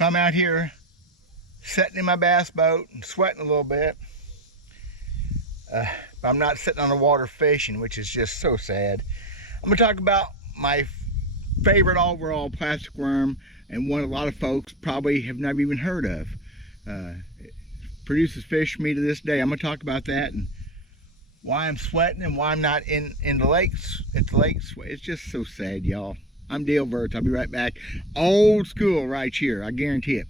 So I'm out here sitting in my bass boat and sweating a little bit. But I'm not sitting on the water fishing, which is just so sad. I'm gonna talk about my favorite overall plastic worm, and one a lot of folks probably have never even heard of. It produces fish for me to this day. I'm gonna talk about that and why I'm sweating and why I'm not in the lakes. At the lakes, it's just so sad, y'all. I'm Dale Verts. I'll be right back. Old school right here, I guarantee it.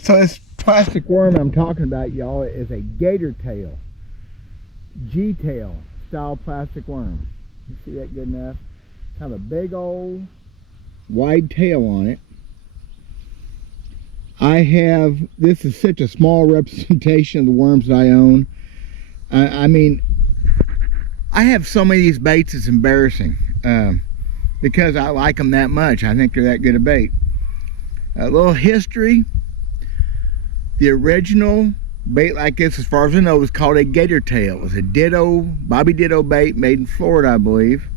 So this plastic worm I'm talking about, y'all, is a gator tail, G-tail style plastic worm. You see that good enough? It's got a big old wide tail on it. This is such a small representation of the worms that I own. I mean, I have so many of these baits, it's embarrassing. Because I like them that much. I think they're that good a bait. A little history. The original bait like this, as far as I know, was called a gator tail. It was a ditto, Bobby Ditto bait made in Florida, I believe.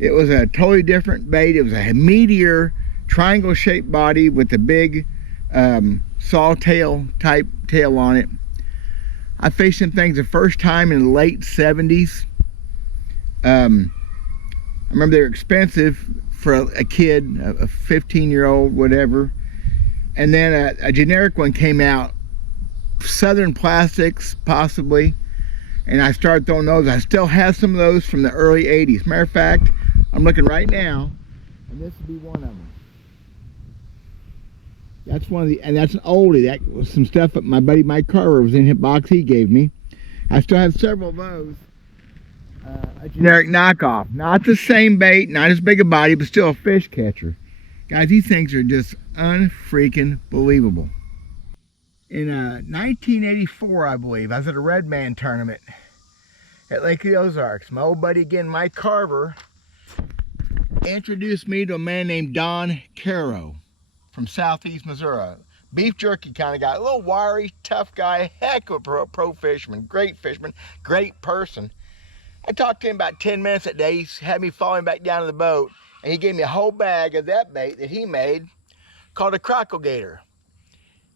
It was a totally different bait. It was a meteor, triangle-shaped body with a big saw tail type tail on it. I fished some things the first time in the late 70s. I remember they were expensive for a kid, a 15-year-old, whatever. And then a generic one came out, Southern Plastics, possibly, and I started throwing those. I still have some of those from the early 80s. Matter of fact, I'm looking right now, and this would be one of them. That's one of the, and that's an oldie. That was some stuff that my buddy Mike Carver was in his box he gave me. I still have several of those. A generic knockoff. Not the same bait, not as big a body, but still a fish catcher. Guys, these things are just unfreaking believable. In 1984, I believe, I was at a Red Man tournament at Lake of the Ozarks. My old buddy again, Mike Carver, introduced me to a man named Don Caro from southeast Missouri. Beef jerky kind of guy, a little wiry, tough guy, heck of a pro fisherman, great person. I talked to him about 10 minutes that day. He had me falling back down to the boat, and he gave me a whole bag of that bait that he made called a crocodile.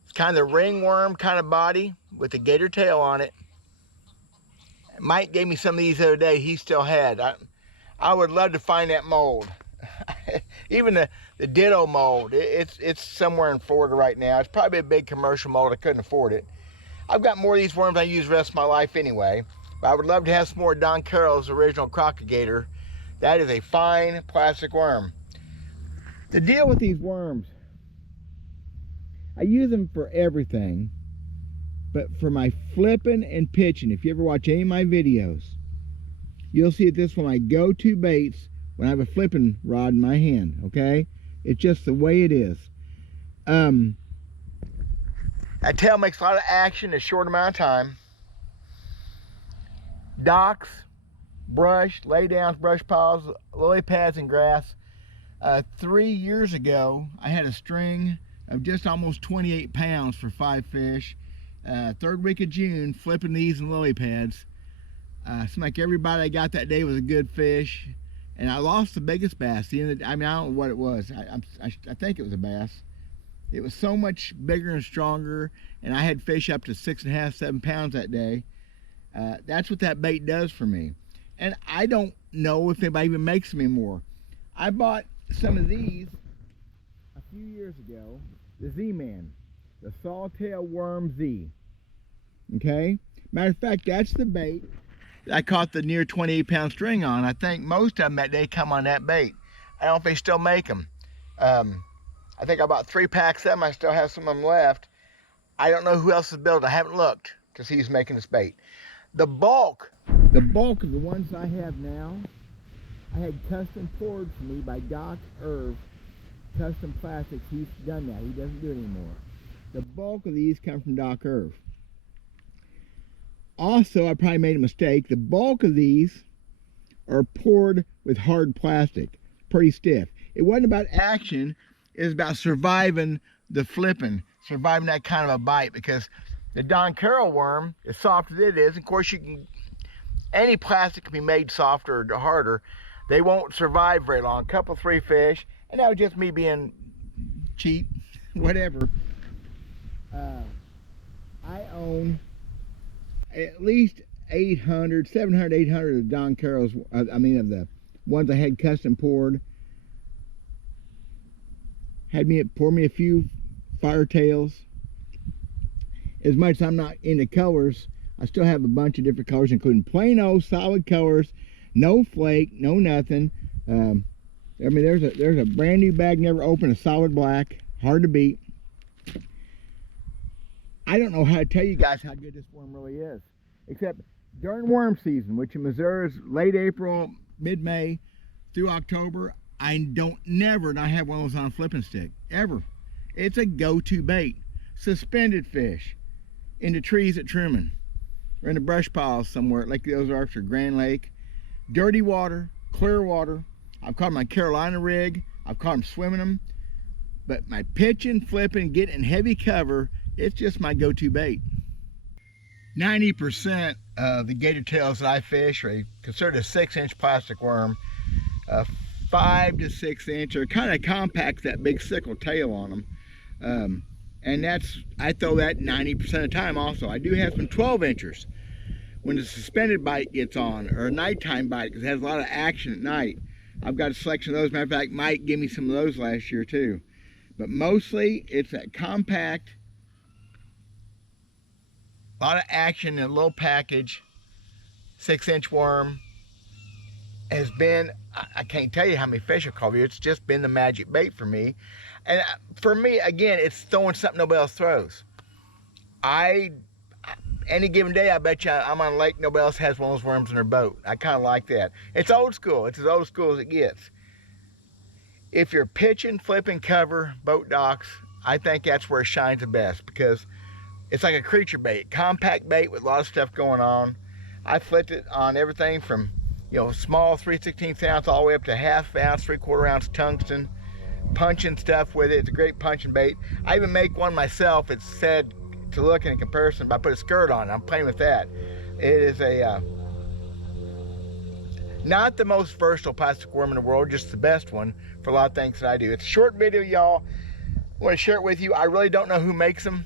It's kind of the ringworm kind of body with a gator tail on it. Mike gave me some of these the other day he still had. I would love to find that mold. Even the ditto mold, it's somewhere in Florida right now. It's probably a big commercial mold. I couldn't afford it. I've got more of these worms I use the rest of my life anyway. But I would love to have some more Don Caro's original crocodile. That is a fine plastic worm. The deal with these worms, I use them for everything, but for my flipping and pitching, if you ever watch any of my videos, you'll see that this is one of my go-to baits when I have a flipping rod in my hand, okay? It's just the way it is. That tail makes a lot of action in a short amount of time. Docks, brush, laydowns, brush piles, lily pads, and grass. 3 years ago, I had a string of just almost 28 pounds for 5 fish. Third week of June, flipping these in lily pads. Seemed like everybody I got that day was a good fish. And I lost the biggest bass. I mean, I don't know what it was. I think it was a bass. It was so much bigger and stronger, and I had fish up to 6.5, 7 pounds that day. That's what that bait does for me. And I don't know if anybody even makes them anymore. I bought some of these a few years ago, the Z-Man, the Sawtail Worm Z. Okay? Matter of fact, that's the bait that I caught the near 28-pound string on. I think most of them that day come on that bait. I don't know if they still make them. I think I bought 3 packs of them. I still have some of them left. I don't know who else is building. I haven't looked to see who's making this bait. The bulk of the ones I have now, I had custom poured for me by Doc Irv, Custom Plastics. He's done that. He doesn't do it anymore. The bulk of these come from Doc Irv. Also, I probably made a mistake. The bulk of these are poured with hard plastic, pretty stiff. It wasn't about action. It was about surviving the flipping, surviving that kind of a bite, because The Don Carroll worm, as soft as it is, of course any plastic can be made softer or harder. They won't survive very long. A couple, 3 fish, and that was just me being cheap, whatever. I own at least 800, 700, 800 of Don Carroll's, of the ones I had custom poured. Pour me a few firetails. As much as I'm not into colors, I still have a bunch of different colors, including plain old solid colors, no flake, no nothing. There's a brand new bag, never opened, a solid black, hard to beat. I don't know how to tell you guys how good this worm really is, except during worm season, which in Missouri is late April, mid-May through October. I don't never not have one of those on a flipping stick, ever. It's a go-to bait. Suspended fish into trees at trimming, or in the brush piles somewhere, like the Ozarks or Grand Lake. Dirty water, clear water. I've caught them on Carolina rig. I've caught them swimming them. But my pitching, flipping, getting heavy cover, it's just my go-to bait. 90% of the gator tails that I fish are considered a 6-inch plastic worm. 5 to 6 inch, or kind of compacts that big sickle tail on them. And I throw that 90% of the time also. I do have some 12 inchers when the suspended bite gets on, or a nighttime bite, because it has a lot of action at night. I've got a selection of those. Matter of fact, Mike gave me some of those last year too. But mostly it's that compact, a lot of action in a little package, 6-inch worm. Has been, I can't tell you how many fish I've caught here. It's just been the magic bait for me. And for me, again, it's throwing something nobody else throws. Any given day, I bet you I'm on a lake, nobody else has one of those worms in their boat. I kind of like that. It's old school. It's as old school as it gets. If you're pitching, flipping, cover, boat docks, I think that's where it shines the best, because it's like a creature bait, compact bait with a lot of stuff going on. I flipped it on everything from, small 3/16 ounce all the way up to 1/2 ounce, 3/4 ounce tungsten, punching stuff with it. It's a great punching bait. I even make one myself. It's said to look in comparison, but I put a skirt on it. I'm playing with that. It is not the most versatile plastic worm in the world, just the best one for a lot of things that I do. It's a short video, y'all. I want to share it with you. I really don't know who makes them.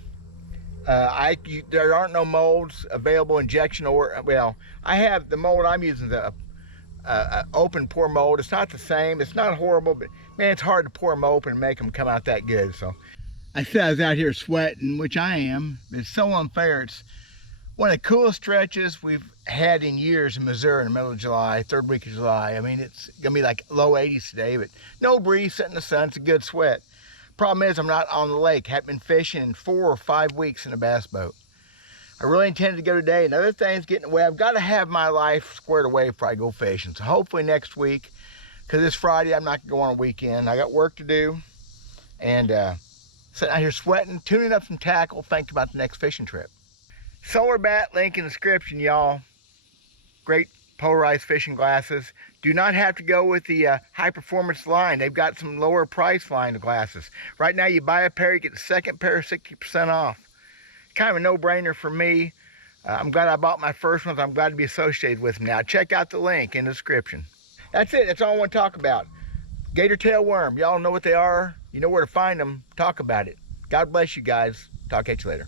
There aren't no molds available, injection, or, well, I have the mold I'm using, the open pour mold. It's not the same. It's not horrible, but man, it's hard to pour them open and make them come out that good. So I said I was out here sweating, which I am. It's so unfair. It's one of the coolest stretches we've had in years in Missouri in the middle of July, 3rd week of July. I mean, it's gonna be like low 80s today, but no breeze, sitting in the sun. It's a good sweat. Problem is, I'm not on the lake. Haven't been fishing in 4 or 5 weeks in a bass boat. I really intended to go today. Another thing's getting away. I've got to have my life squared away before I go fishing. So hopefully next week, because this Friday I'm not going to go on a weekend. I got work to do. And sitting out here sweating, tuning up some tackle, thinking about the next fishing trip. Solar bat, link in the description, y'all. Great polarized fishing glasses. Do not have to go with the high performance line. They've got some lower price line of glasses. Right now you buy a pair, you get the second pair 60% off. Kind of a no-brainer for me. I'm glad I bought my first ones. I'm glad to be associated with them now. Check out the link in the description. That's it. That's all I want to talk about. Gator tail worm. Y'all know what they are. You know where to find them. Talk about it. God bless you guys. Talk at you later.